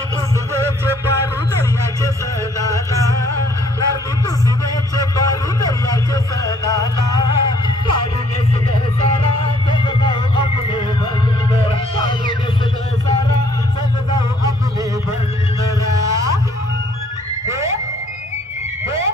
लाडली पुंडवेचे पारू दर्याचे सदाना लाडली पुंडवेचे पारू दर्याचे सदाना लाडूने सगळं सारा चल जाऊ आपले बंदरा लाडूने सगळं सारा चल जाऊ आपले बंदरा हे हे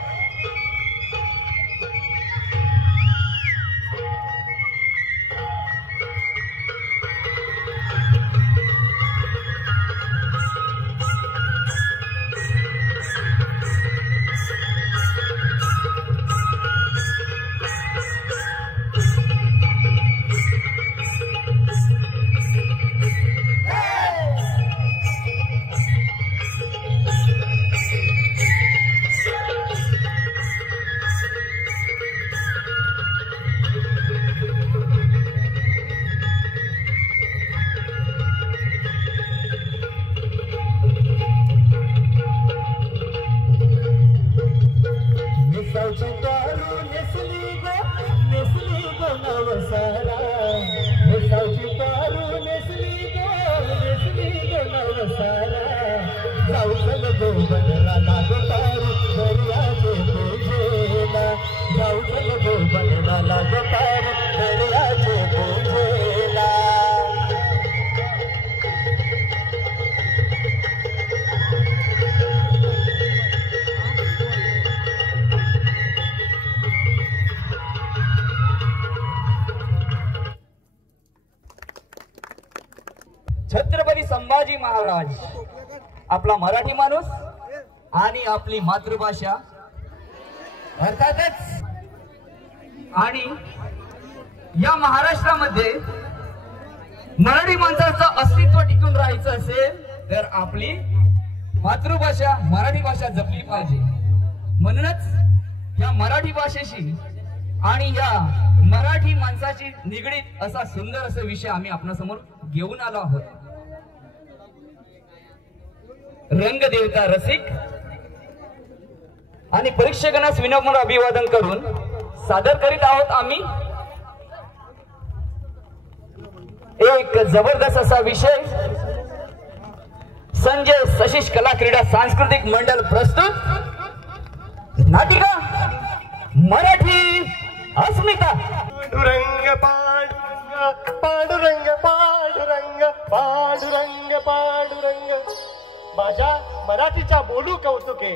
छत्रपती संभाजी महाराज आपला मराठी माणूस आणि आपली मातृभाषा अर्थातच आणि या महाराष्ट्रामध्ये मराठी माणसाचं अस्तित्व टिकून राहायचं असेल तर आपली मातृभाषा मराठी भाषा जपली पाहिजे। म्हणूनच या मराठी भाषेशी आणि या मराठी माणसाची निगडीत असा सुंदर असा विषय आम्ही आपणासमोर घेऊन आलो आहोत। रंगदेवता रसिक आणि परीक्षकांना विनम्र अभिवादन करून सादर करीत आहोत आम्ही एक जबरदस्त असा विषय संजय सशिष कला क्रीडा सांस्कृतिक मंडळ प्रस्तुत नाटिका मराठी अस्मिता। पांडुरंग पांडुरंग पांडुरंग पांडुरंग पांडुरंग पांडुरंग माझ्या मराठीच्या बोलू कौतुके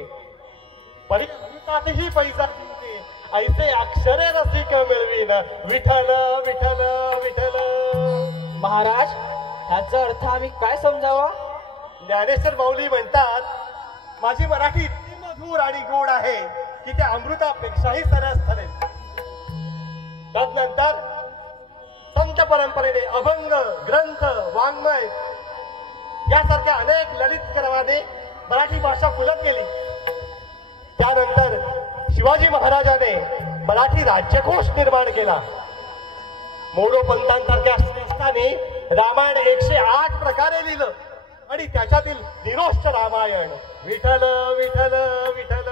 परितातही पैसा जिंके ऐसे अक्षरे रसिक मिळवीन विठ्ठल विठ्ठल विठ्ठल। महाराज याचा अर्थ आम्ही काय समजावा? ज्ञानेश्वर माऊली म्हणतात माझी मराठी इतकी मधुर आणि गोड आहे की त्या अमृतापेक्षाही सरस ठरेल। तदनंतर संत परंपरेने अभंग ग्रंथ वाङ्मय यासारख्या अनेक ललित क्रमाने मराठी भाषा फुलत गेली। त्यानंतर शिवाजी महाराजाने मराठी राज्यकोश निर्माण केला। मोरोपंतांसारख्या श्रेष्ठांनी रामायण 108 प्रकारे लिहिलं आणि त्याच्यातील निरोष्ट रामायण विठ्ठल विठ्ठल विठ्ठल।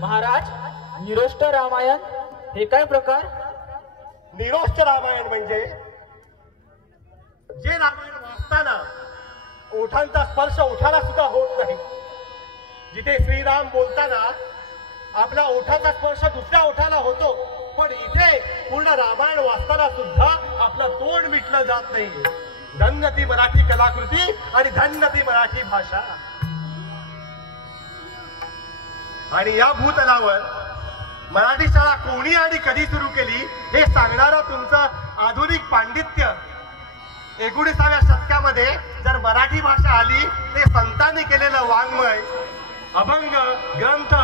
महाराज निरोष्ट रामायण हे काय प्रकार? निरोष्ट रामायण म्हणजे जे रामायण वाचताना ओठांचा स्पर्श ओठाला सुद्धा होत नाही। जिथे श्रीराम बोलताना आपल्या ओठाचा स्पर्श दुसऱ्या ओठाला होतो पण इथे पूर्ण रामायण वाचताना सुद्धा आपलं तोंड मिटलं जात नाही। धन्य ती मराठी कलाकृती आणि धन्य ती मराठी भाषा। आणि या भूतलावर मराठी शाळा कोणी आणि कधी सुरू केली हे सांगणारं तुमचं आधुनिक पांडित्य 19व्या शतकामध्ये जर मराठी भाषा आली ते संतांनी केलेलं वाङ्मय अभंग ग्रंथ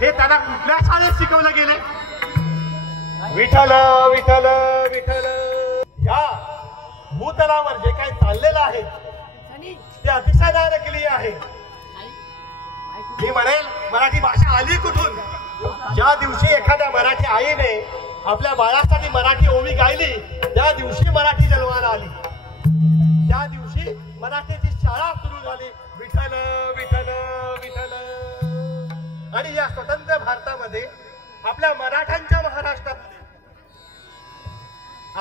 हे त्यांना कुठल्या शाळेत शिकवलं गेले? विठ्ठल विठ्ठल विठ्ठल। या भूतलावर जे काही चाललेलं आहे ते अतिशय नारकीय आहे। मी म्हणेल मराठी भाषा आली कुठून? ज्या दिवशी एखाद्या मराठी आईने आपल्या बाळासाठी मराठी ओवी गायली त्या दिवशी मराठी जन्माला आली। त्या दिवशी मराठीची शाळा सुरू झाली। विठ्ठल विठ्ठल विठ्ठल। आणि या स्वतंत्र भारतामध्ये आपल्या मराठ्यांच्या महाराष्ट्रामध्ये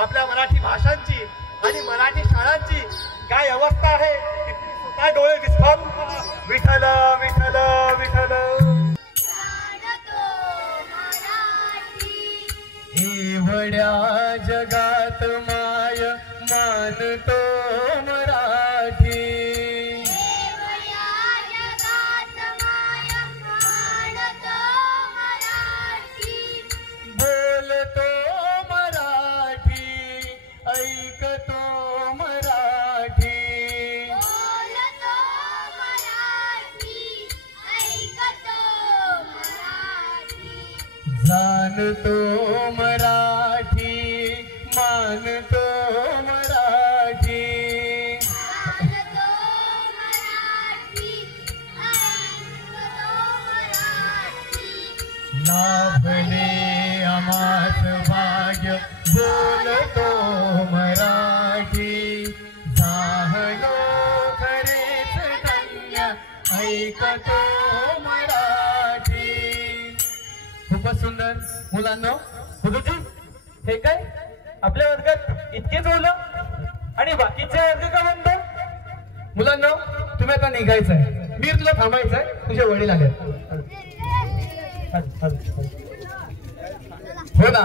आपल्या मराठी भाषांची आणि मराठी शाळांची काय अवस्था आहे ती काय डोळे दिसतात? विठ्ठल विठ्ठल विठ्ठल. एवढ्या जगात माय मानतो मराठी. बोलतो मराठी, ऐकतो मराठी. जाणतो मराठी, मानतो मराठी. लाभले आम्हास भाग्य बोलतो मराठी. झालो खरेच धन्य ऐकतो मराठी. खूपच सुंदर. मुलांनो, हुजूरजी हे काय आपल्या वर्गात इतकेच मुलं आणि बाकीचे वर्ग का बंद? मुलांनो, तुम्ही आता निघायचंय. मीर तुला थांबायचंय, तुझे वडील आले. हो ना,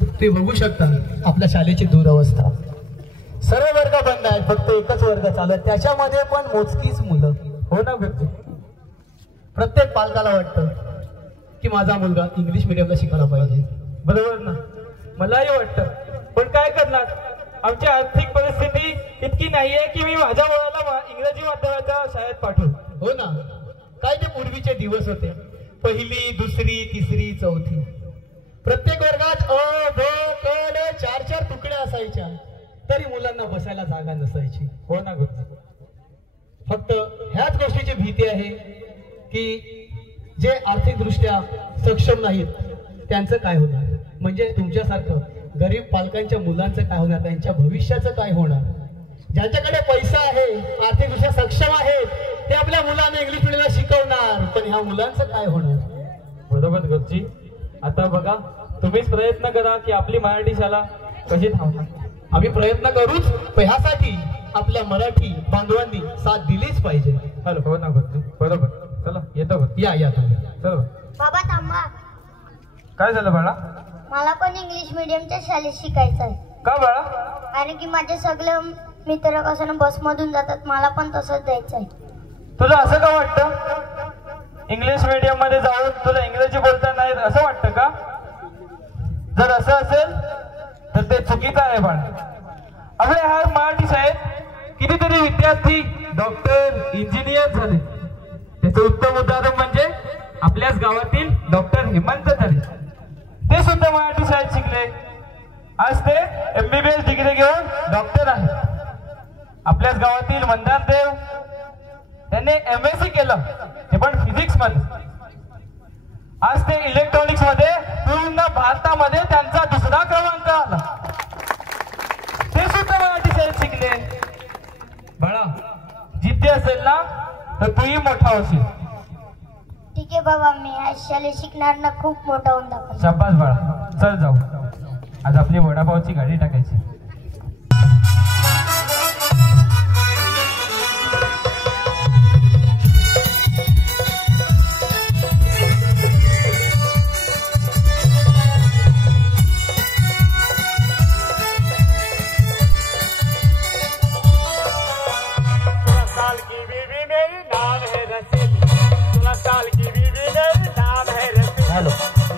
तुम्ही बघू शकता आपल्या शाळेची दुरवस्था. सर्व वर्ग बंद आहेत, फक्त एकच वर्ग चालू आहे, त्याच्यामध्ये पण मोजकीच मुलं. हो ना गुरुजी. प्रत्येक पालकाला वाटतं की माझा मुलगा इंग्लिश मिडियमला शिकायला पाहिजे. बरोबर ना? मलाही वाटतं, पण काय करणार, आमची आर्थिक परिस्थिती इतकी नाहीये की मी माझ्या मुलाला इंग्रजी माध्यमाच्या शाळेत पाठवू. हो ना, काय ते पूर्वीचे दिवस होते. पहिली, दुसरी, तिसरी, चौथी, प्रत्येक वर्गात अ ब क ड 4-4 तुकड्या असायच्या, तरी मुलांना बसायला जागा नसायची. हो ना गुरुजी. फक्त ह्याच गोष्टीची भीती आहे की जे आर्थिकदृष्ट्या सक्षम नाहीत त्यांचं काय होणार, म्हणजे तुमच्यासारखं गरीब पालकांच्या मुलांचं काय होणार, त्यांच्या भविष्याचं काय होणार. ज्यांच्याकडे पैसा आहे, आर्थिकदृष्ट्या सक्षम आहेत, ते आपल्या मुलांना इंग्लिश मिडियमला शिकवणार, पण ह्या मुलांचं काय होणार. बरोबर गुरुजी. आता बघा, तुम्हीच प्रयत्न करा की आपली मराठी शाळा कशी थांबणार. आम्ही प्रयत्न करूच, पण ह्यासाठी आपल्या मराठी बांधवांनी साथ दिलीच पाहिजे. हॅलो. हो ना गुरुजी, बरोबर. चला येतो. या तुम्ही. चलो बाबा थांबा. काय झालं बाळा? मला पण इंग्लिश मिडियमच्या शाळेत शिकायचं आहे. का बाळा? कारण की माझे सगळे मित्र कसं बसमधून जातात, मला पण तसंच जायचं आहे. तुला असं का वाटतं? इंग्लिश मीडियम मध्ये जाऊन तुला इंग्रजी बोलता नाही असं वाटतं का? जर असं असेल तर ते चुकीचं आहे बाळा. आपल्या ह्या मराठी शाळेत कितीतरी विद्यार्थी डॉक्टर, इंजिनियर झाले. त्याचं उत्तम उदाहरण म्हणजे आपल्याच गावातील डॉक्टर हेमंत तरे. ते सुद्धा मराठी शाळेत शिकले. आज ते MBBS डिग्री घेऊन डॉक्टर आहेत. आपल्याच गावातील मंदार देव, त्यांनी MSc केलं, ते पण फिजिक्स मध्ये. आज ते इलेक्ट्रॉनिक्स मध्ये पूर्ण भारतामध्ये त्यांचा 2रा क्रमांक आला. ते सुद्धा मराठी शाळेत शिकले. बाळा, जिद्दी असेल ना तर तूही मोठा होशील. ठीक आहे बाबा, मी आज शाळेत शिकणार ना, खूप मोठा होऊन दाखव. शाबास बाळा, चल जाऊ. आज आपली वडापावची गाडी टाकायची.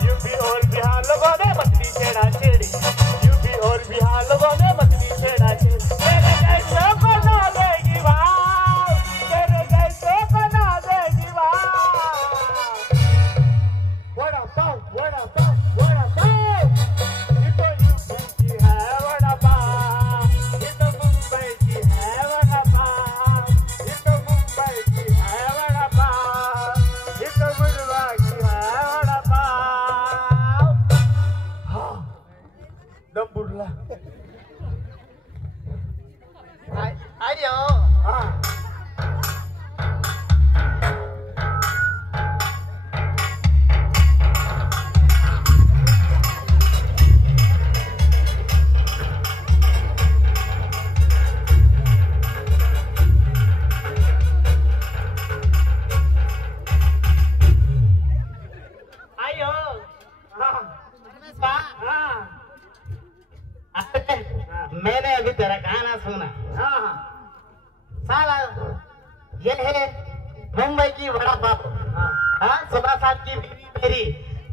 यूपी और बिहार लोगों ने मछली छेड़ा छेड़ी. यूपी और बिहार लोगों ने ये है मुंबई की वड़ा पाव। हाँ 16 साल की बीवी मेरी,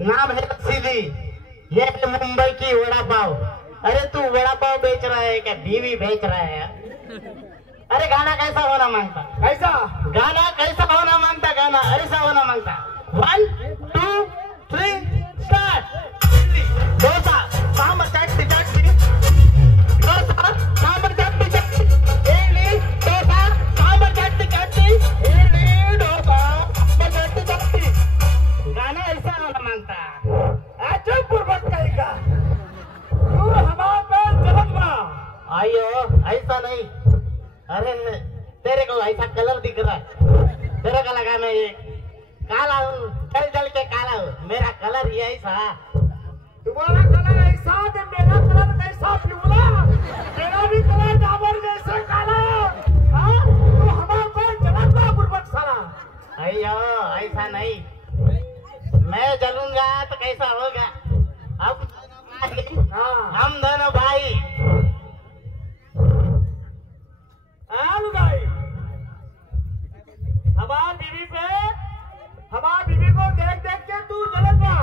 नाम है सीधी। ये है मुंबई की वड़ा पाव। अरे तू वड़ा पाव बेच रहा है क्या बीवी बेच रहा है? अरे गाना कैसा होना मांगता? कैसा गाना कैसा होना मांगता? गाना ऐसा होना मांगता। 1 2 3 स्टार्ट। डोसा सांबर चटनी चटनी, डोसा सांबर चटनी चटनी, इडली डोसा सांबर चटनी चटनी, इडली डोसा सांबर चटनी चटनी। गाना ऐसा होना मांगता। अच्छा पूर्वक कहेगा तू हमारे पास चलत आइयो ऐसा नहीं। अरे तेरे को ऐसा कलर दिख रहा है, तेरे को लगा मैं ये काला हूँ, जल जल के काला हूँ। मेरा कलर ये ऐसा। तुम्हारा कलर ऐसा तो मेरा कलर कैसा पिवला, मेरा भी कलर डाबर जैसे काला। हाँ तू हमारे पास चलत बा पूर्वक साला। अयो ऐसा नहीं, मैं जलूंगा तो कैसा होगा? अब हम दोनों भाई। हमारी बीवी को देख देख के तू जलत बा।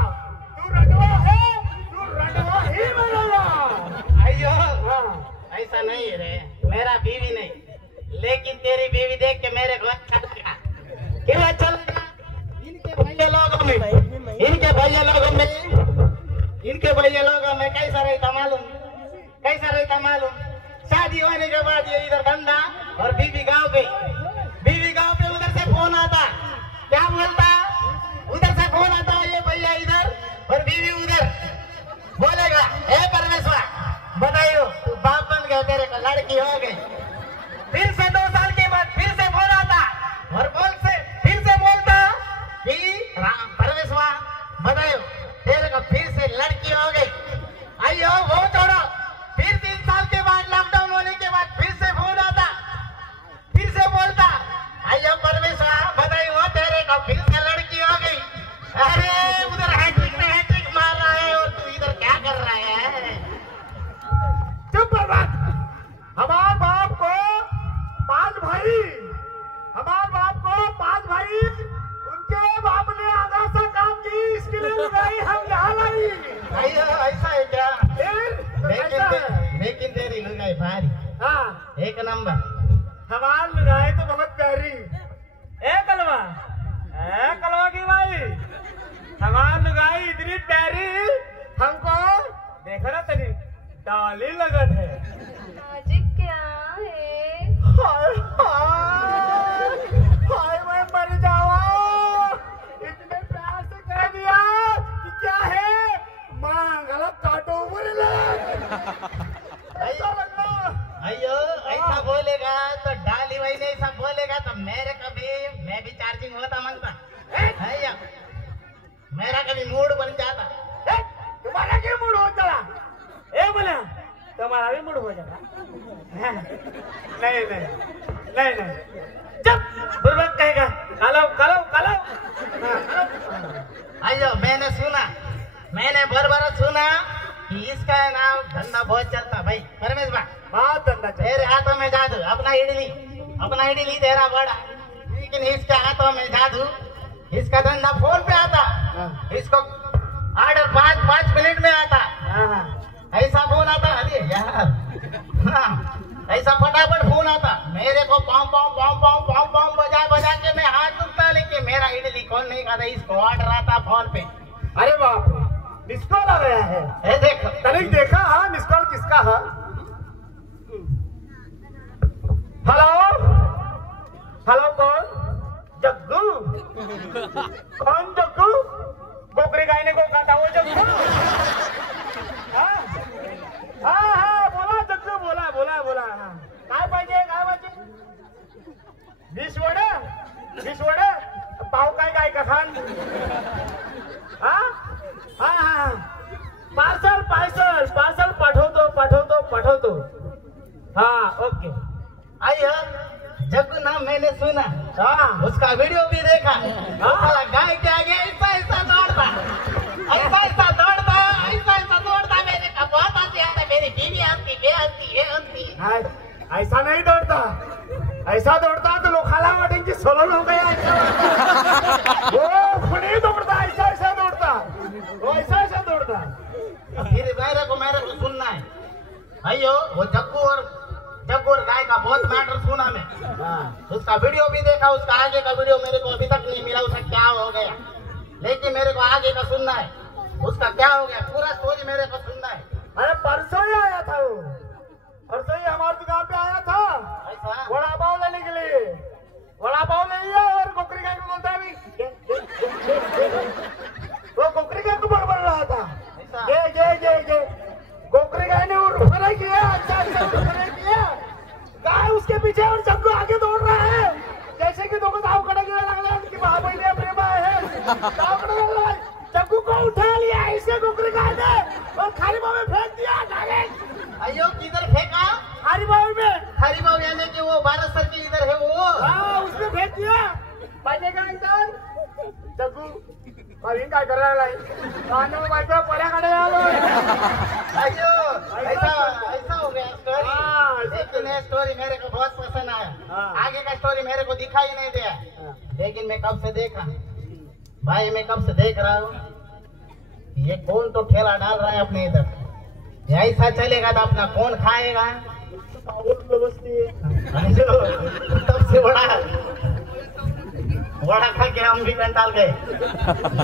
तू रंडवा है, तू रंडवा ही बनेगा। अयो ऐसा नहीं रे, मेरा बीवी नहीं, लेकिन तेरी बीवी देख के मेरे को अच्छा लगा। क्यों अच्छा लगा? इनके भैया लोगों में कैसा रहता मालूम? कैसा रहता मालूम? शादी होने के बाद ये इधर धंधा और बीवी गाँव गई। बीवी गाँव पे उधर से फोन आता, क्या बोलता? उधर से फोन आता, ये भैया इधर और बीवी उधर। बोलेगा ए परमेश्वर बताइयो तू बाप बन गया, तेरे को लड़की हो गई। फिर से 2 साल के बाद फिर से फोन आता और फिर से बोलता कि परमेश्वर बताइयो तेरे को फिर से लड़की हो गई। आइयो वो छोड़ो, फिर 3 साल के बाद लॉकडाउन होने के बाद फिर से फोन आता, फिर से बोलता आइयो परमेश्वर बताइयो तेरे को फिर से लड़की हो गई। अरे उधर हैट्रिक में हैट्रिक मार रहा है और तू इधर क्या कर रहा है? चुप बात। हमारे बाप को 5 भाई, हमारे बाप को 5 भाई, उनके बाप ने आधा सा काम की, इसके लिए लुगाई हम यहाँ लाई। अयो ऐसा है क्या? लेकिन लेकिन तेरी लुगाई भारी। हाँ 1 नंबर। हमारी लुगाई तो बहुत प्यारी। कलवा की भाई, हमारी लुगाई इतनी प्यारी, हमको देखना तनी डाली लगत है। क्या है? हाय हाय हाय मैं मर जावा। इतने प्यार से कह दिया कि क्या है, मां गलत काटो बोले। ऐसा लगना अयो ऐसा बोलेगा तो डाली भाई ने ऐसा बोलेगा तो मेरे कभी मैं भी चार्जिंग होता मांगता। अयो मेरा कभी मूड बन जाता। तुम्हारा क्या मूड हो चला? ए बोला तुम्हारा भी मूड हो जाता? नहीं नहीं नहीं नहीं, जब बुर्बक कहेगा कालो कालो कालो। अयो मैंने बरबर सुना कि इसका नाम धंधा बहुत चलता भाई। परमेश्वर बात धंधा चल। तेरे हाथों में जादू, अपना इडली तेरा बड़ा, लेकिन इसके हाथों में जादू, इसका धंधा फोन पे आता। इसको ऑर्डर 5 मिनट में आता। ऐसा फोन आता अरे यार। ऐसा फटाफट फोन आता, मेरे को पाँव पाँव पाँव पाँव पाँव पाँव बजा बजा के मैं हाथ दुखता, लेकिन मेरा इडली कौन नहीं खाता, इसको ऑर्डर आता फोन पे। अरे बाप मिस कॉल आ गया है। ए देख तनिक देखा हाँ मिस कॉल किसका है? हेलो कौन? जग्गू। कौन जग्गू? बोकरी गायने को काटा वो जग्गू? हाँ बोला जग्गू, बोला काय पाहिजे? 20 वडे पाव काय का खान? हाँ पार्सल पाठवतो। हाँ ओके। आइयो जग्गू नाम मैंने सुना, उसका वीडियो भी देखा। साला गाय के आगे ऐसा दौड़ता मेरे का बहुत हंसी आता। मेरी बीवी हंसती, ये हंसती। ऐसा नहीं दौड़ता, ऐसा दौड़ता तो लोग खाला वाटेंगे की सोलो लोग वो खुली दौड़ता ऐसा दौड़ता वो ऐसा दौड़ता। फिर मेरे को सुनना है अयो वो जग्गू और गाय का बहुत मैटर सुना मैं। उसका वीडियो भी देखा, उसका आगे का वीडियो मेरे को अभी तक नहीं मिला उसका क्या हो गया, लेकिन मेरे को आगे का सुनना है उसका क्या हो गया, पूरा स्टोरी मेरे को सुनना है। अरे परसों ही आया था वो, परसों ही हमारे दुकान पे आया था वड़ा पाव लेने के लिए। वड़ा पाव ले लिया और कोकरी गाय को बोलता है वो कोकरी गाय को बोल रहा था ये कोकरी गाय ने वो रुकना किया, अच्छा रुकना किया, गाय उसके पीछे और जग्गू आगे दौड़ रहा है जैसे कि दो दाव कड़ा लग रहा है कि महाबली अपने भाई है। दाव कड़ा लग रहा है, जग्गू को उठा लिया ऐसे कोकरी गाय ने और खाली बाव में फेंक दिया डायरेक्ट। अयो किधर फेंका? खाली बाव में। खाली बाव यानी कि वो भारत सर की इधर है वो, हाँ उसमें फेंक दिया। बजेगा इधर जग्गू अभी काय करायला कानों बायको पर्याकडे आलो। अयो ऐसा हो गया स्टोरी, लेकिन ये स्टोरी मेरे को बहुत पसंद आया। आगे का स्टोरी मेरे को दिखाई नहीं दिया, लेकिन मैं कब से देखा भाई, मैं कब से देख रहा हूँ ये कौन तो ठेला डाल रहा है अपने इधर, ऐसा चलेगा तो अपना कौन खाएगा। तब से बड़ा खा के हम भी कंटाल गए,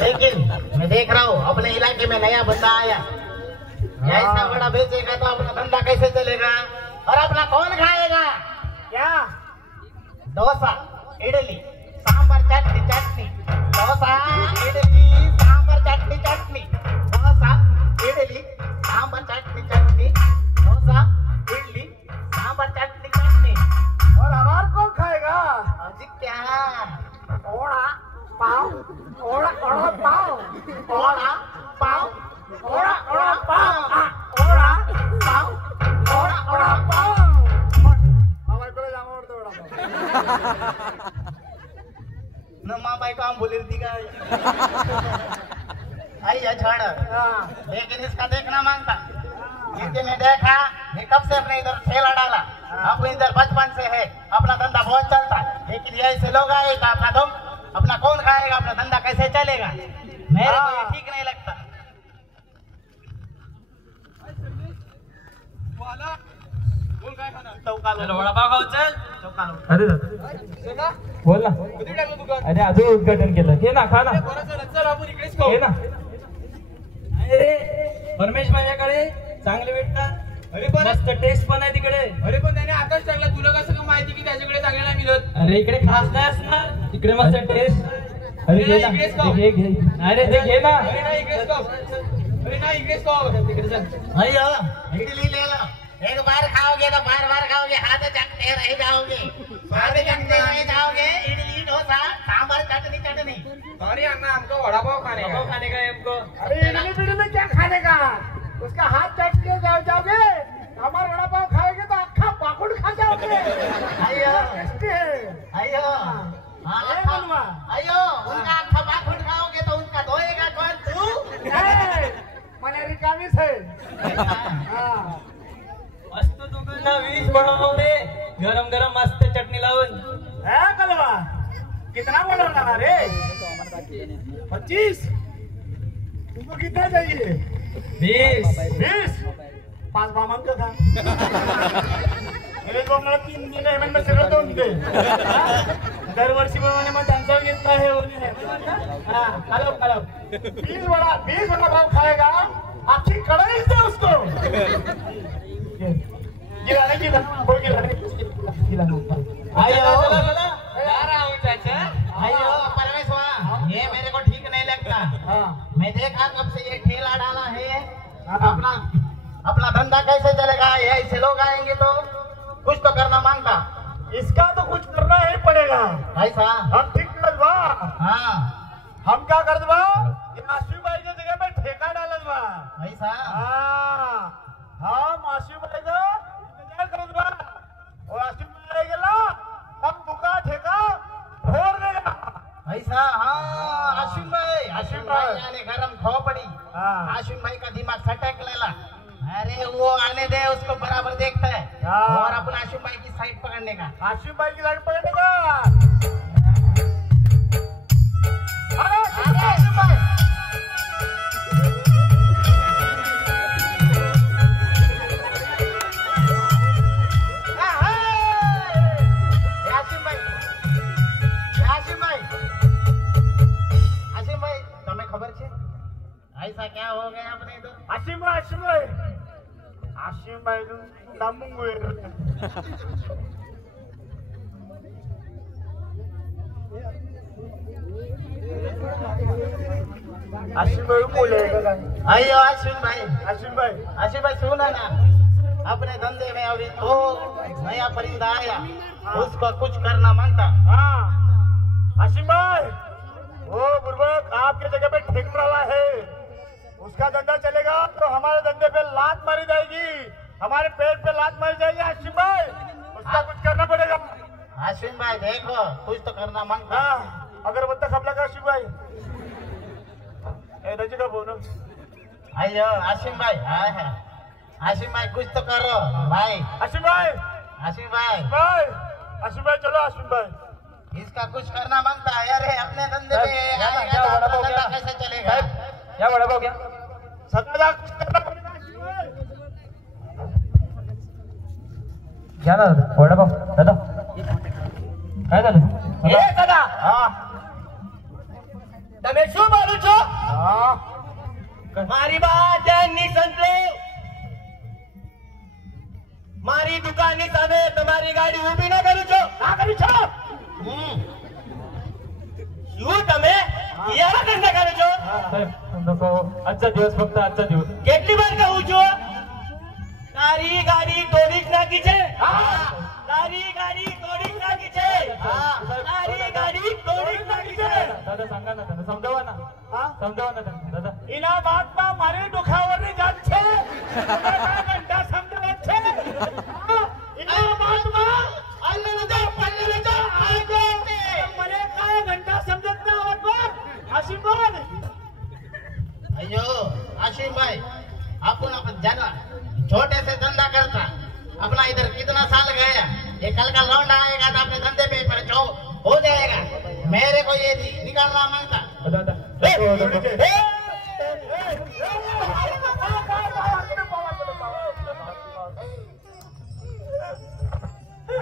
लेकिन मैं देख रहा हूँ अपने इलाके में नया बंदा आया, ऐसा बड़ा बेचेगा तो अपना धंधा कैसे चलेगा और अपना कौन खाएगा। क्या डोसा इडली सांबर चटनी, डोसा इडली सांबर चटनी, डोसा इडली सांबर चटनी, डोसा इडली सांबर चटनी। और हमारा कौन खाएगा? अजी क्या ओड़ा पाव, ओड़ा पाव, ओड़ा पाव, ओड़ा पाव, ओड़ा पाव, ओड़ा पाव। हमारे को जाम ओढ़ दो न माँ भाई को हम बोले थी का आइए छोड़, लेकिन इसका देखना मांगता क्योंकि मैं देखा मैं कब से अपने इधर ठेला डाला, अब इधर बचपन से है अपना धंधा बहुत चलता है, लेकिन ये ऐसे लोग आएगा अपना कौन खाएगा, अपना धंधा कैसे चलेगा, मेरे को ये ठीक नहीं लगता। अरे बोल ना, अरे अजून उद्घाटन केलं, घे ना खा ना, घे ना। अरे परमेश माझ्याकडे चांगले भेटतात, अरे पण मस्त टेस्ट पण आहे तिकडे। अरे पण त्याने आताच टाकला, तुला कसं माहिती की त्याच्याकडे चांगलं नाही मिळत? अरे इकडे खास नाही असणार, तिकडे मस्त टेस्ट। अरे घे ना, घे अरे ते घे ना, अरे नाही इकडेच खाऊ, अरे नाही इकडेच खाऊ, तिकडे चल। अय्या इडली ले लो, एक बार खाओगे तो बार खाओगे, हाथ चटते रह जाओगे, स्वाद चटते रह जाओगे। इडली डोसा सांभर चटनी। अरे अन्ना हमको वड़ा पाव खाने का है हमको। अरे इडली बिडली में क्या खाने का, उसका हाथ चट के जाओगे, हमारा वड़ा पाव खाओगे तो अक्खा पाकुड़ खा जाओगे। अयो उनका अक्खा पाकुड़ खाओगे तो उनका धोएगा कौन? तू मने रिकामीच है। मस्त दुकानला वीज बनवले, गरम गरम मस्त चटणी लावून। कलवा कितना बोलना रे? 25 तुमको कितना चाहिए? 20 5 मामा का था मेरे को मला 3 दिन आहे म्हणजे सगळं दोन दे दरवर्षी प्रमाणे मग त्यांचा घेतला आहे हां खालो 20 वड़ा पाव खाएगा, आखिर कड़ाई दे उसको। आयो परमेश्वर, ये मेरे को ठीक नहीं लगता। मैं देखा कब से ये ठेला डाला है, अपना धंधा कैसे चलेगा? ये ऐसे लोग आएंगे तो कुछ तो करना मांगता, इसका तो कुछ करना ही पड़ेगा। ऐसा हम ठीक कर बा, हाँ हम क्या कर बा, आशु भाई की जगह पे ठेका डालत बा। ऐसा हाँ आशु भाई का इंतजार करत बा, और आशु भाई गेला हम बुका ठेका फोड़ देगा। ऐसा हाँ आशु भाई यानी गरम खोपड़ी। आशु भाई का दिमाग सटक लेला, अरे वो आने दे, उसको बराबर देखता है और अपना आशु भाई की साइड पकड़ने का। आशु भाई की साइड पकड़ने का ऐसा क्या हो गया अपने इधर? आशिम भाई नामुंग आशिम भाई बोले अयो अश्विन भाई सुना ना, अपने धंधे में अभी तो नया परिंदा आया, उसको कुछ करना मांगता। हाँ आशिम भाई, वो बुर्बक आपके जगह पे ठेक रहा है, उसका धंधा चलेगा तो हमारे धंधे पे लात मारी जाएगी, हमारे पेट पे लात मारी जाएगी। आशिम भाई उसका कुछ करना पड़ेगा। अश्विन भाई देखो, कुछ तो करना मांगता। हाँ अगर बत्ता खपला का आशिम भाई रजी का बोलो। अयो आशिम भाई, आशिम भाई कुछ तो करो भाई। आशिम भाई चलो आशिम भाई, इसका कुछ करना मांगता है। अरे अपने धंधे में आएगा तो अपना धंधा कैसे चलेगा? या बड़ा भाऊ क्या सत्ता कुछ करना पड़ेगा। घ्या ना वडापाव दादा, काय झालं? ए दादा, તમે શું બોલો છો? મારી વાત ધ્યાનની સંતલો, મારી દુકાનની સામે તમારી ગાડી ઊભી ના કરું છો? ના કરું છો? શું તમે યારા ધંધા કરો છો? साहेब नको, आजचा दिवस फक्त आजचा दिवस. કેટલી વાર કહું છું, તારી ગાડી તોડી જ નાખી છે. તારી ગાડી તોડી જ નાખી છે. તારી ગાડી તોડી જ નાખી છે. दादा सांगा ना त्यांना, समजावा ना त्यांना दादा. એના બાદમાં મારી દુખાવાની જાત છે. ઘંટા સમજાવત છે. એના બાદમાં મને કાંઈ ઘંટા સમજત ના આવત બા. આશીર્વાદ. अयो आशिम भाई, अपन जाना छोटे से धंधा करता, अपना इधर कितना साल गया, ये कल का लौंडा आएगा तो अपने धंधे पे पर हो जाएगा। मेरे को ये निकालना मांगता। दादा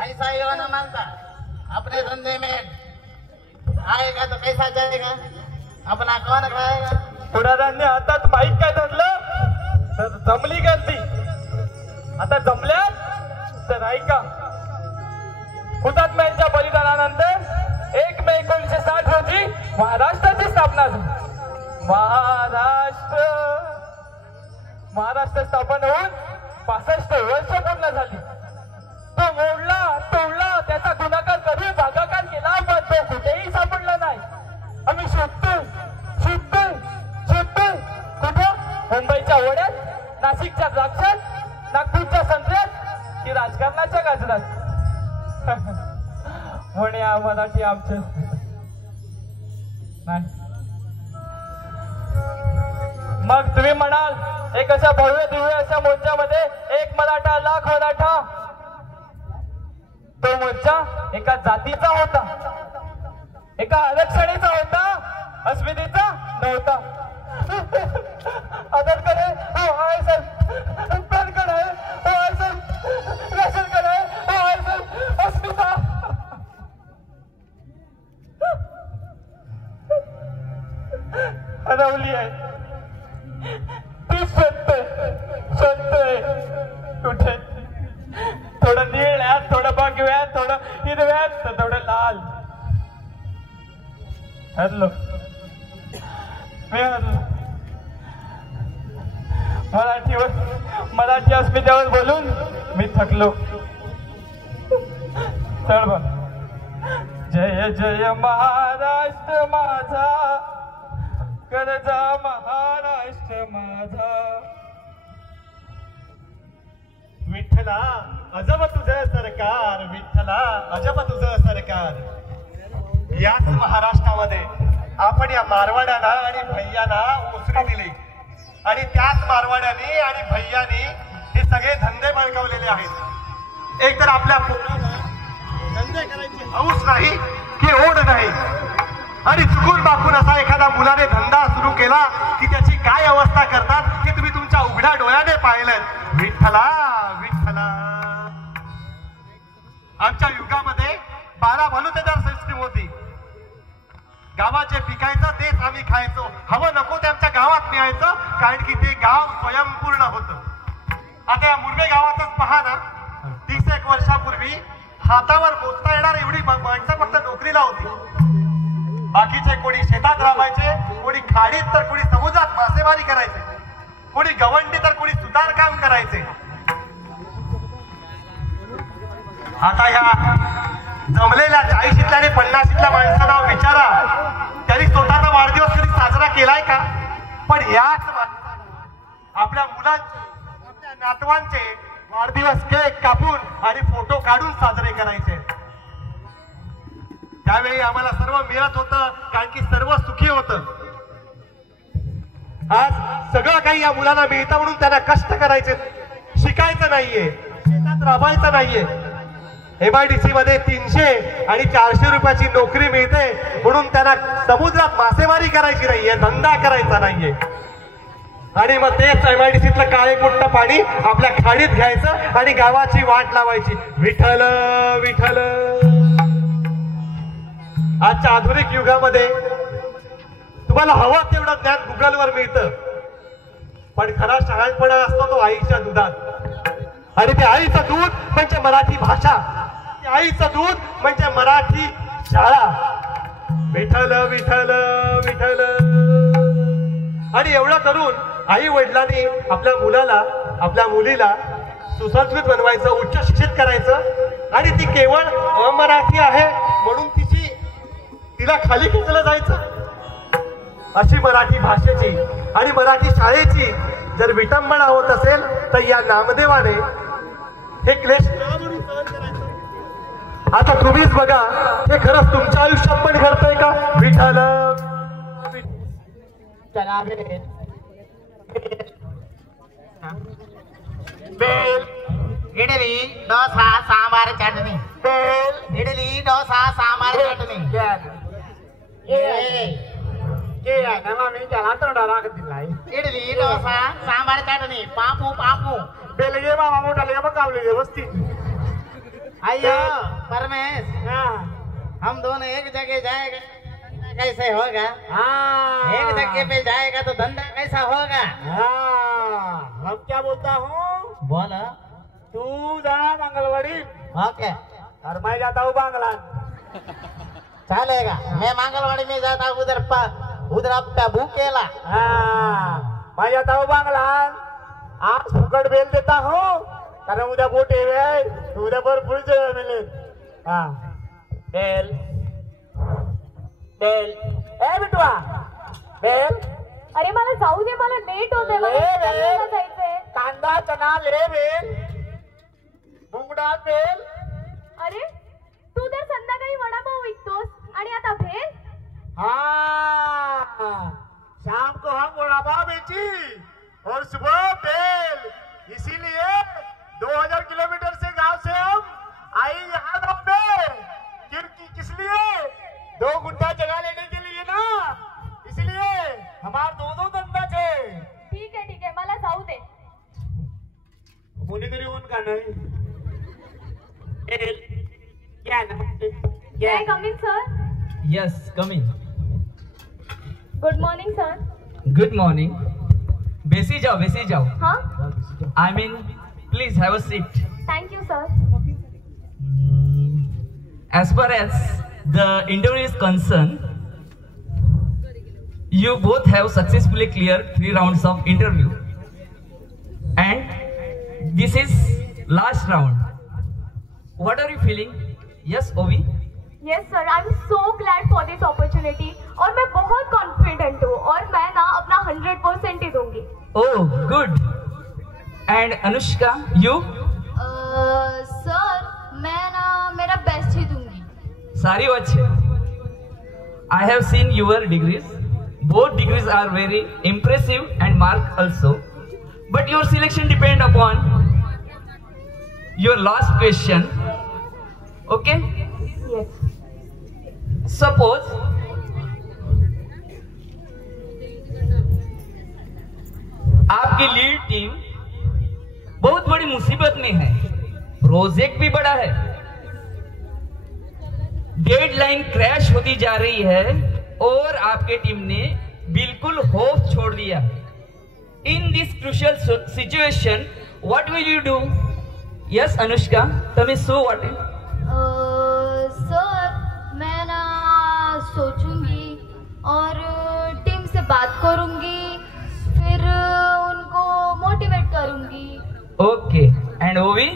ऐसा ही होना मांगता, अपने धंधे में आएगा तो कैसा जाएगा, अपना कौन खाएगा? पुढाऱ्यांनी हातात माईक काय धरलं तर जमली गर्दी, आता जमल्यात तर ऐका. हुतात्म्यांच्या बलिदानानंतर 1 मे 1960 रोजी महाराष्ट्राची स्थापना झाली. महाराष्ट्र स्थापन होऊन 65 वर्ष पूर्ण झाली. तो मोडला तोडला, त्याचा गुणाकार करून भागाकार केला, पण तो कुठेही सापडला नाही. आम्ही शोधतोय कुठं? मुंबईच्या ओढ्यात, नाशिकच्या द्राक्षात, नागपूरच्या संत्र्यात की राजकारणाच्या गाजरात. म्हणे मराठी आमचं नाही. मग तुम्ही म्हणाल एक अशा भव्य दिव्य अशा मोर्चामध्ये एक मराठा लाख मराठा. तो मोर्चा एका जातीचा होता, एका आरक्षणेचा होता, अस्मितेचा नव्हता. आधार कार्ड आहे, हो आहे सर. पॅन कार्ड आहे, हो आहे सर. रेशन कार्ड आहे, हो आहे सर. अस्मिता हरवली आहे. ती शोधतोय कुठे? थोडं निळ्यात, थोडं भगव्यात, थोडं हिरव्यात, थोडं लाल. हरलो मी, हरलो. मराठी अस्मितेवर बोलून मी थकलो. चल बा. जय जय महाराष्ट्र माझा, करजा महाराष्ट्र माझा. विठ्ठला अजब तुझं सरकार, विठ्ठला अजब तुझं सरकार. याच महाराष्ट्रामध्ये आपण या मारवाड्याला आणि भैयाला उसरी दिली, आणि त्याच मारवाड्याने आणि भैयाने हे सगळे धंदे बळकावलेले आहेत. एक तर आपल्या पोराला धंदे करायची हौस नाही की ओढ नाही, आणि चुकून बापून असा एखादा मुलाने धंदा सुरू केला की त्याची काय अवस्था करतात ते तुम्ही तुमच्या उघड्या डोळ्याने पाहिलं. विठ्ठला विठ्ठला. आमच्या युगामध्ये 12 बलुतेदार सिस्टीम होती. गावात जे पिकायचं तेच आम्ही खायचो, हवं नको ते आमच्या गावात मिळायचं, कारण की ते गाव स्वयंपूर्ण होतं. आता या मुरबे गावातच पहा ना, 30 वर्षापूर्वी हातावर मोजता येणार एवढी माणसं फक्त नोकरीला होती. बाकीचे कोणी शेतात राबायचे, कोणी खाडीत तर कोणी समुद्रात मासेमारी करायचे, कोणी गवंडी तर कोणी सुतार काम करायचे. आता ह्या जमलेल्या 40ल्या आणि 50ल्या माणसांना विचारा, त्यांनी स्वतःचा वाढदिवस कधी साजरा केलाय का? पण याच आपल्या मुलांचे, आपल्या नातवांचे वाढदिवस केक कापून आणि फोटो काढून साजरे करायचे. त्यावेळी आम्हाला सर्व मिळत होतं, कारण की सर्व सुखी होतं. आज सगळं काही या मुलांना मिळतं म्हणून त्यांना कष्ट करायचे, शिकायचं नाहीये, शेतात राबायचं नाहीये. MIDC मध्ये 300 आणि 400 रुपयाची नोकरी मिळते म्हणून त्यांना समुद्रात मासेमारी करायची नाहीये, धंदा करायचा नाहीये. आणि मग तेच MIDCतलं काळे कुट्ट पाणी आपल्या खाडीत घ्यायचं आणि गावाची वाट लावायची. विठ्ठल विठ्ठल. आजच्या आधुनिक युगामध्ये तुम्हाला हवं तेवढं ज्ञान गुगलवर मिळतं, पण खरा शहाणपणा असतो तो आईच्या दुधात. आणि ते आईचं दूध म्हणजे मराठी भाषा, ते आईचं दूध म्हणजे मराठी शाळा. विठ्ठल विठ्ठल विठ्ठल. आणि एवढं करून आई वडिलांनी आपल्या मुलाला, आपल्या मुलीला सुसंस्कृत बनवायचं, उच्च शिक्षित करायचं. आणि ती केवळ अमराठी आहे म्हणून तिला खाली खेचलं जायचं. अशी मराठी भाषेची आणि मराठी शाळेची जर विटंबना होत असेल तर या नामदेवाने हे क्लेश म्हणून सहन करायचं. आता तुम्हीच बघा, हे खरंच तुमच्या आयुष्यात पण घडतंय का? विठ्ठल बेल इडली डोसा सांबार चटणी. बेल इडली डोसा सांबार चटणी. इडली डोसा सांबार चटणी. पापू पापू. बेलगे मामा मोठा लगे बघावले व्यवस्थित. आइयो परमेश, हम दोनों एक जगह जाएगा कैसे होगा? एक जगह पे जाएगा तो धंधा कैसा होगा? हम क्या बोलता हूँ, बोला. तू जा मंगलवाड़ी ओके, और मैं जाता हूँ बांग्ला. चलेगा. मैं मंगलवाड़ी में जाता हूँ, उधर आपका भूखेला. मैं जाता हूँ बांग्ला. आज फुकट बेल देता हूँ, कारण उद्या बोटे उद्या भरपूर जेवण मिळेल. बेल बेल. ए बिटवा बेल. अरे मला जाऊ दे, मला लेट होते, मला जायचंय. कांदा चना ले बेल. मुंगडाळ बेल. अरे तू तर संध्याकाळी वडापाव विकतोस आणि आता भेल. हाँ, शाम को हम वड़ापाव बेची और सुबह बेल. इसीलिए 2000 किलोमीटर से गांव से हम आई यहाँ लौटे. किस लिए? 2 गुंठा जगह लेने के लिए ना, इसलिए हमारे दो धंधा थे. ठीक आहे, मला जाऊ दे. कोणीतरी येऊन का नाही? May I come in, sir? Yes, come in. Good morning, sir. Good morning. बेसी जाओ. हाँ? I mean, please have a seat. Thank you, sir. As far as the interview is concerned, you both have successfully cleared 3 rounds of interview. And this is last round. What are you feeling? Yes, Ovi? Yes, sir. I'm so glad for this opportunity. और मैं बहुत confident हूँ और मैं ना अपना 100% ही दूंगी. Oh, good. And Anushka, you? Sir मैं ना मेरा बेस्ट ही दूंगी. सारी अच्छे. I have seen your degrees. Both degrees are very impressive and marked also. But your selection depend upon your last question. Okay? Yes. Suppose आपकी lead team बहुत बड़ी मुसीबत में है, प्रोजेक्ट भी बड़ा है, डेडलाइन क्रैश होती जा रही है और आपके टीम ने बिल्कुल होप छोड़ दिया। In this crucial situation what will you do? Yes Anushka, तुम्हें सो व्हाट? सर मैं ना सोचूंगी और टीम से बात करूंगी, फिर उनको मोटिवेट करूंगी। ओके, एंड ओवी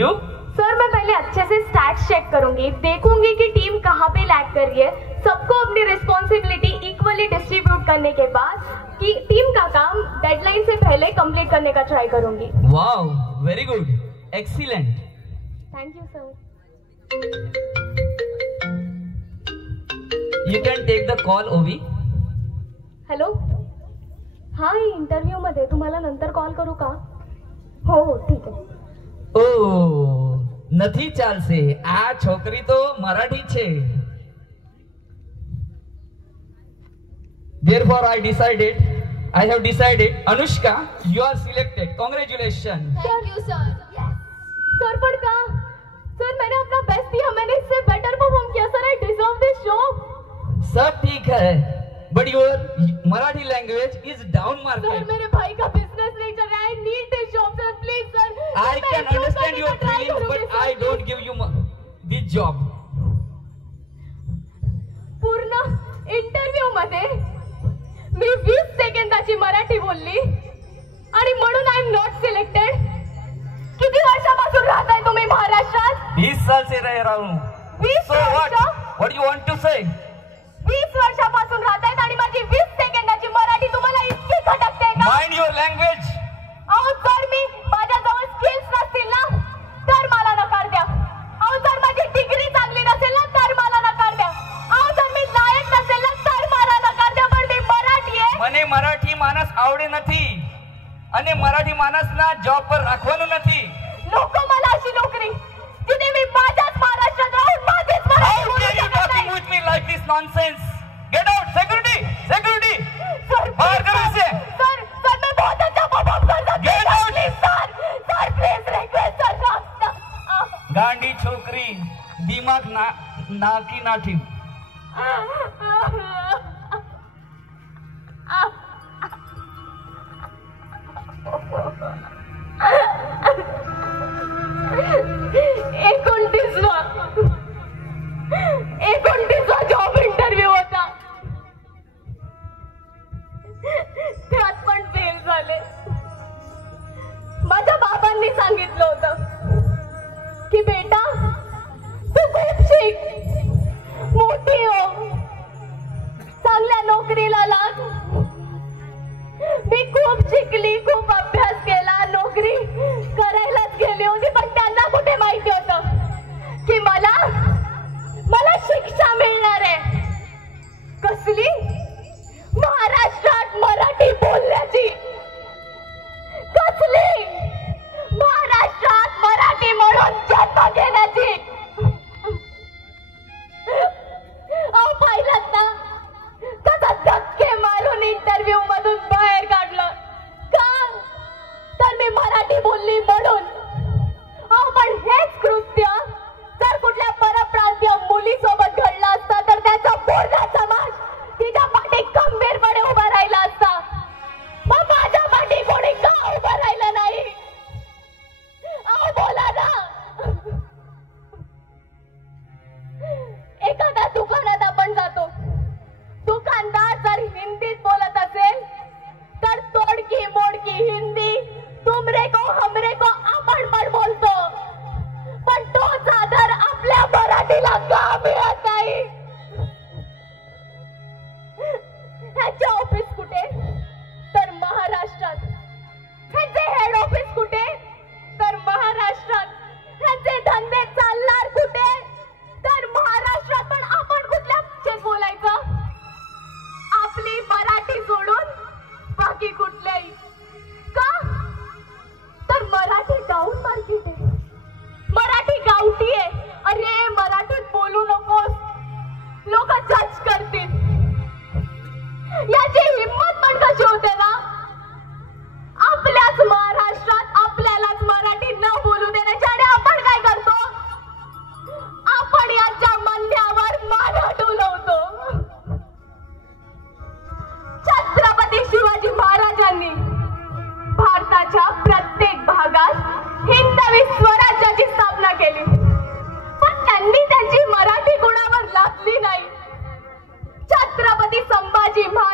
यू? सर मैं पहले अच्छे से स्टैट्स चेक करूंगी, देखूंगी कि टीम कहाँ पे लैग कर रही है, सबको अपनी रिस्पॉन्सिबिलिटी इक्वली डिस्ट्रीब्यूट करने के बाद कि टीम का काम डेडलाइन से पहले कंप्लीट करने का ट्राई करूंगी। Wow, very good, excellent. Thank you sir. You can take the call ओवी। हॅलो, हा इंटरव्ह्यू मध्ये तुम्हाला नंतर कॉल करू का? हो हो ठीक आहे. ओ નથી ચાલશે, આ છોકરી તો મરાઠી છે. Therefore I have decided Anushka, you are selected. Congratulations. Thank you sir. Sir पण का? सर मैंने अपना बेस्ट दिया, मैंने इससे बेटर परफॉर्म किया sir. I deserve this job. सब ठीक है, but your Marathi language is down sir market. मेरे भाई का बिजनेस नहीं चल रहा है. I need this job sir, please sir. I can understand your feelings, but I don't give you this job. पूर्ण इंटरव्ह्यू मध्ये मी 20 सेकंदाची मराठी बोलली आणि म्हणून आय एम नॉट सिलेक्टेड. किती वर्षापासून राहताय तुम्ही महाराष्ट्रात? 20 साल से रह रहा हूँ. 20 So what? वर्ष? What you want to say? 20 वर्षापासून राहतायत आणि माझी 20 सेकंदाची मराठी तुम्हाला इतकी खटकते का? Mind your language. अहो सर, मी माझ्याजवळ स्किल्स नसतील ना तर मला नकार द्या. अहो सर, माझी डिग्री चांगली नसेल ना तर मला नकार द्या. अहो सर, मी लायक नसेल ना तर मला नकार द्या, पण मी मराठी आहे. મને મરાઠી માણસ આવડે નથી અને મરાઠી માણસના જોબ પર રાખવાનું નથી. नको मला अशी नोकरी जिथे मी माझ्याच महाराष्ट्रात राहून माझीच मराठी How बोलू dare you शकत talking नाही. with me like this nonsense? Get out, security, security. Sir, बाहर करो इसे. सर सर मैं बहुत अच्छा परफॉर्म कर सकती Get हूँ. out. Please sir please request sir. ગાંડી છોકરી, દિમાગ નાકી નાઠી. एकोणतीसवा जॉब इंटरव्ह्यू होता, त्यात पण फेल झाले. माझ्या बाबांनी सांगितलं होतं की बेटा तू खूप शिक, मोठी हो, चांगल्या नोकरीला लाग. मी खूप शिकली, खूप अभ्यास केला, नोकरी करायलाच गेली होती, पण त्यांना कुठे माहिती होतं की मला शिक्षा मिळणार आहे. कसली? महाराष्ट्रात मराठी बोलण्याची. कसली? महाराष्ट्रात मराठी म्हणून जन्म घेण्याची. अहो पाहिलं ना कसं धक्के मारून इंटरव्ह्यू मधून बाहेर काढलं का? तर मी मराठी बोलली म्हणून. अहो पण हेच कृत्य जर कुठल्या परप्रांतीय मुलीसोबत घडलं असतं तर त्याचा पूर्ण समाज तिच्या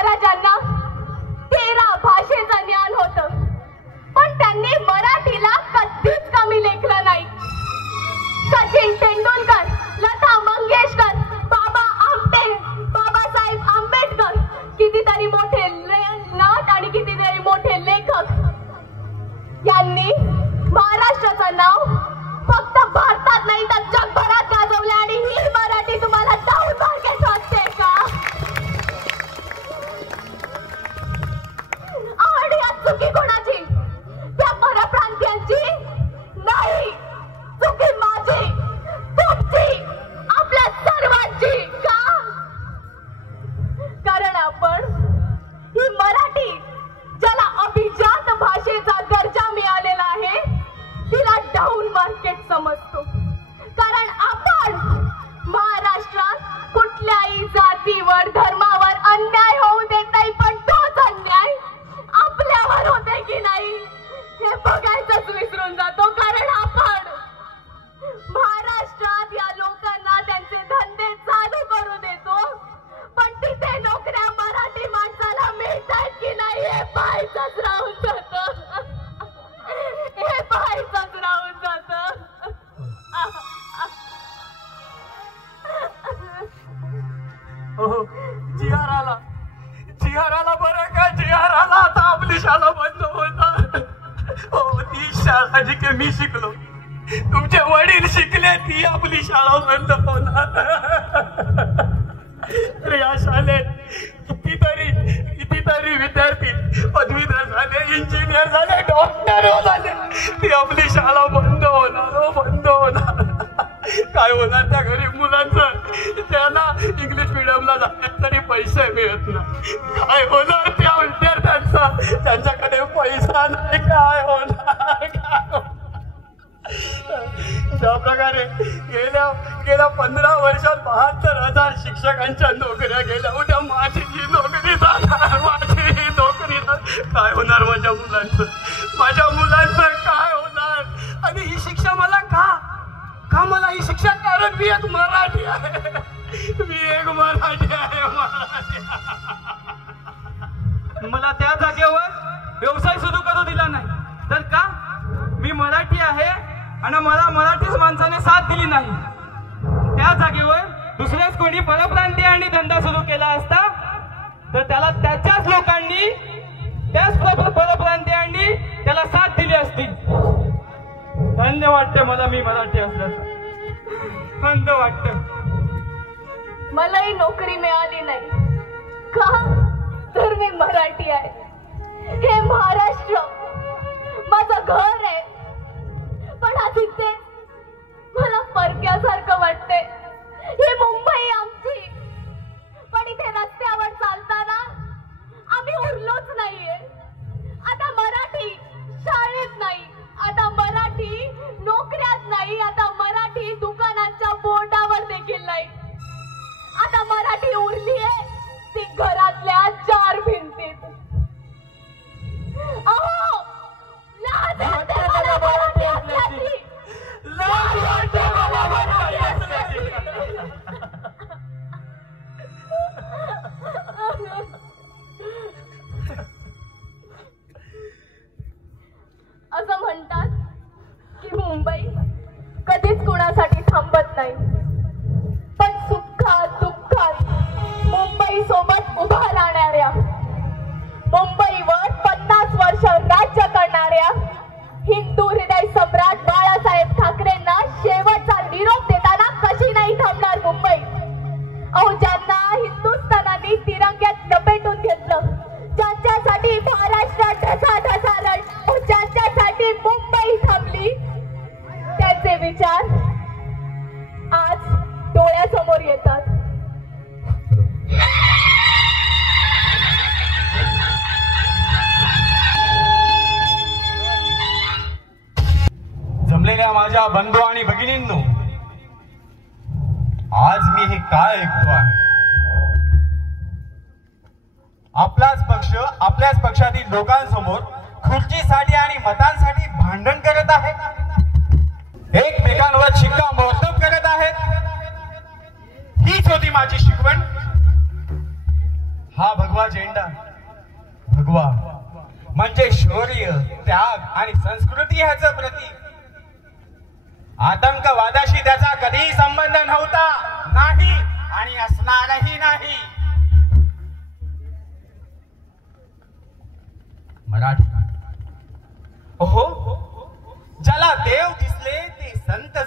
महाराजांना 13 भाषेचं ज्ञान होतं, पण त्यांनी मराठीला कधीच कमी लेखलं नाही. सचिन तेंडुलकर, लता मंगेशकर, बाबासाहेब आंबेडकर, कितीतरी मोठे नट आणि कितीतरी मोठे लेखक यांनी महाराष्ट्राचं नाव फक्त भारतात नाही तर जगभरात गाजवले. आणि ही मराठी तुम्हाला डाऊन मार्केट वाटते का? आणि आज चुकी कोणाची? त्या परप्रांतीयांची नाही, चुकी माझी, तुमची, आपल्या सर्वांची. का? कारण आपण ही मराठी, ज्याला अभिजात भाषेचा दर्जा मिळालेला आहे, तिला डाऊन मार्केट समजतो. कारण आपण महाराष्ट्रात कुठल्याही जातीवर, धर्मावर अन्याय होऊ देत नाही, पण तोच अन्याय आपल्यावर होते की नाही हे बघायचंच विसरून जातो. कारण आपण महाराष्ट्रात या लोकांना त्यांचे धंदे चालू करू देतो, पण तिथे नोकऱ्या मराठी माणसाला मिळतात की नाही हे पाहायचंच राहून जातं. हे पाहायचंच राहून जातं. हो, जिहार आला बरं का? जिहार आला. आता आपली शाळा बंद होणार. हो, ती शाळा जिथे मी शिकलो, तुमचे वडील शिकले, ती आपली शाळा बंद होणार. या शाळेत कितीतरी विद्यार्थी पदवीधर झाले, इंजिनियर झाले, डॉक्टर झाले. ती आपली शाळा बंद होणार, बंद होणार. काय होणार त्या गरीब मुलांचं? त्यांना इंग्लिश मिडियमला जाण्यासाठी पैसे मिळत नाही. काय होणार त्या विद्यार्थ्यांचं? त्यांच्याकडे पैसा नाही. काय होणार? ज्या प्रकारे गेल्या 15 वर्षात 72,000 शिक्षकांच्या नोकऱ्या गेल्या, उद्या माझी ही नोकरी जाणार, माझी ही नोकरी. काय होणार माझ्या मुलांचं? काय होणार? आणि ही शिक्षा मला का मला ही शिक्षा? कारण मी एक मराठी आहे. मला त्या जागेवर व्यवसाय सुरू करू दिला नाही. तर का? मी मराठी आहे आणि मला मराठीच माणसाने साथ दिली नाही. त्या जागेवर दुसऱ्याच कोणी परप्रांतीय आणि धंदा सुरू केला असता तर त्याला त्याच्याच लोकांनी, त्याच परप्रांतीयांनी त्याला साथ दिली असती. धन्य वाटते मला मी मराठी असल्याचं. धन्य वाटतं. मलाही नोकरी मिळाली नाही. का? तर मी मराठी आहे. हे महाराष्ट्र माझं घर आहे, पण आज इथे मला परक्यासारखं वाटते. ही मुंबई आमची, पण इथे रस्त्यावर चालताना आम्ही उरलोच नाहीये. आता मराठी शाळेत नाही, आता मराठी नोकऱ्यात नाही, आता मराठी दुकानांच्या बोर्डावर देखील नाही. आता मराठी उरली आहे ती घरातल्या 4 भिंतीत. अहो, लाज वाटते मला मराठी असल्याची. लाज वाटते मला मराठी असल्याची. असं म्हणतात की मुंबई कधीच कुणासाठी थांबत नाही, पण सुखात दुःखात मुंबई सोबत उभा राहणाऱ्या, मुंबईवर 50 वर्ष राज्य करणाऱ्या हिंदू हृदय सम्राट बाळासाहेब ठाकरेंना शेवटचा निरोप देताना कशी नाही थांबणार मुंबई? अहो, ज्यांना हिंदुस्थानाने तिरंग्यात लपेटून घेतलं, ज्यांच्यासाठी महाराष्ट्रात ढसाढसा रडला, ज्यांच्यासाठी मुंबई थांबली, त्याचे विचार आज डोळ्यासमोर येतात. जमलेल्या माझ्या बंधू आणि भगिनींनो, आज मी हे काय ऐकतो आहे? आपल्याच पक्षातील लोकांसमोर खुर्चीसाठी आणि मतांसाठी भांडण करत आहेत, एकमेकांवर शिक्कामोर्तब करत आहेत. हीच होती माझी शिकवण. हा भगवा झेंडा, भगवा म्हणजे शौर्य, त्याग आणि संस्कृती ह्याचं प्रतीक. आतंकवादाशी त्याचा कधीही संबंध नव्हता, नाही आणि असणारही नाही. मराठी हो, ज्याला देव दिसले ते संत